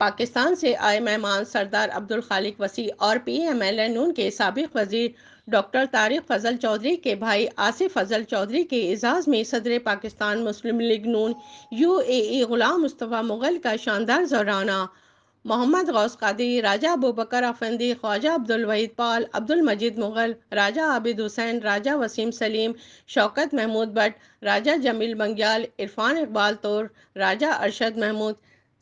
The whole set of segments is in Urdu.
پاکستان سے آئے مہمان سردار عبدالخالق وسیع اور پی ایم ایل این نون کے سابق وزیر ڈاکٹر طارق فضل چودھری کے بھائی آصف فضل چودھری کے اعزاز میں صدر پاکستان مسلم لیگ نون UAE غلام مصطفیٰ مغل کا شاندار زورانہ۔ محمد غوث قادری، راجہ ابوبکر افندی، خواجہ عبدالوحید پال، عبدالمجید مغل، راجہ عابد حسین، راجہ وسیم سلیم، شوکت محمود بٹ، راجہ جمیل بنگیال، عرفان اقبال طور، راجہ ارشد محمود،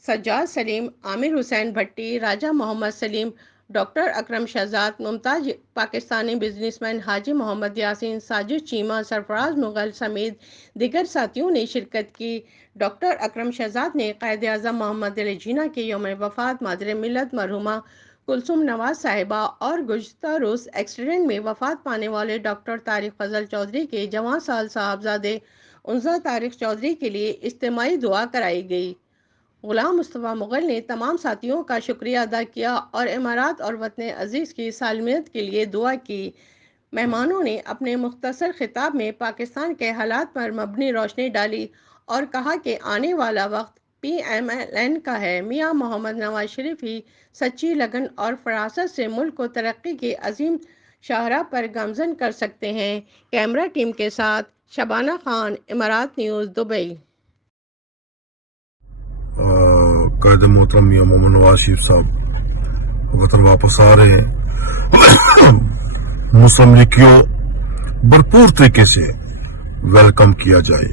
سجاد سلیم، عامر حسین بھٹی، راجہ محمد سلیم، ڈاکٹر اکرم شہزاد، ممتاز پاکستانی بزنس مین حاجی محمد یاسین، ساجد چیمہ، سرفراز مغل سمیت دیگر ساتھیوں نے شرکت کی۔ ڈاکٹر اکرم شہزاد نے قائد اعظم محمد علی جناح کے یوم وفات مادر ملت مرحومہ کلثوم نواز صاحبہ اور گزشتہ روز ایکسیڈنٹ میں وفات پانے والے ڈاکٹر طارق فضل چودھری کے جوان سال صاحبزادے 19 طارق چودھری کے لیے اجتماعی دعا کرائی گئی۔ غلام مصطفیٰ مغل نے تمام ساتھیوں کا شکریہ ادا کیا اور امارات اور وطن عزیز کی سالمیت کے لیے دعا کی۔ مہمانوں نے اپنے مختصر خطاب میں پاکستان کے حالات پر مبنی روشنی ڈالی اور کہا کہ آنے والا وقت PMLN کا ہے۔ میاں محمد نواز شریف ہی سچی لگن اور فراست سے ملک کو ترقی کے عظیم شاہراہ پر گامزن کر سکتے ہیں۔ کیمرہ ٹیم کے ساتھ شبانہ خان، امارات نیوز، دبئی۔ قائد محترم میاں محمد نواز شریف صاحب وطن واپس آ رہے ہیں۔ مسلم لیگیوں بھرپور طریقے سے ویلکم کیا جائے،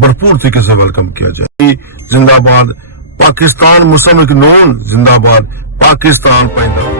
بھرپور طریقے سے ویلکم کیا جائے۔ زندہ باد پاکستان مسلم لیگ نون، زندہ باد پاکستان پائندہ۔